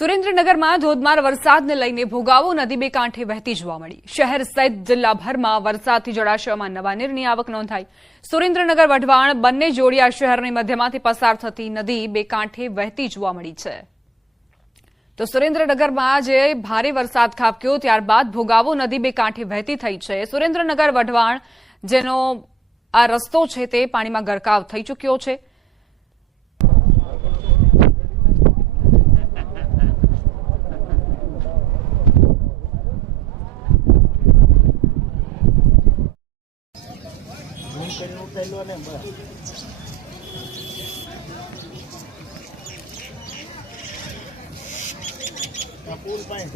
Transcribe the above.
સુરેન્દ્રનગરમાં ધોધમાર વરસાદને લઈને ભોગાવો નદી બે કાંઠે વહેતી જોવા મળી। શહેર સહિત જિલ્લાભરમાં વરસાદથી જળાશયોમાં નવા નીરની આવક નોંધાઈ। સુરેન્દ્રનગર વઢવાણ બંને જોડિયા શહેરની મધ્યમાંથી પસાર થતી નદી બે કાંઠે વહેતી જોવા મળી છે। તો સુરેન્દ્રનગરમાં આજે ભારે વરસાદ ખાબક્યો ત્યારબાદ ભોગાવો નદી બે કાંઠે વહેતી થઈ છે। સુરેન્દ્રનગર વઢવાણ જેનો આ રસ્તો છે તે પાણીમાં ગરકાવ થઈ ચૂક્યો છે। પૂલ પાણી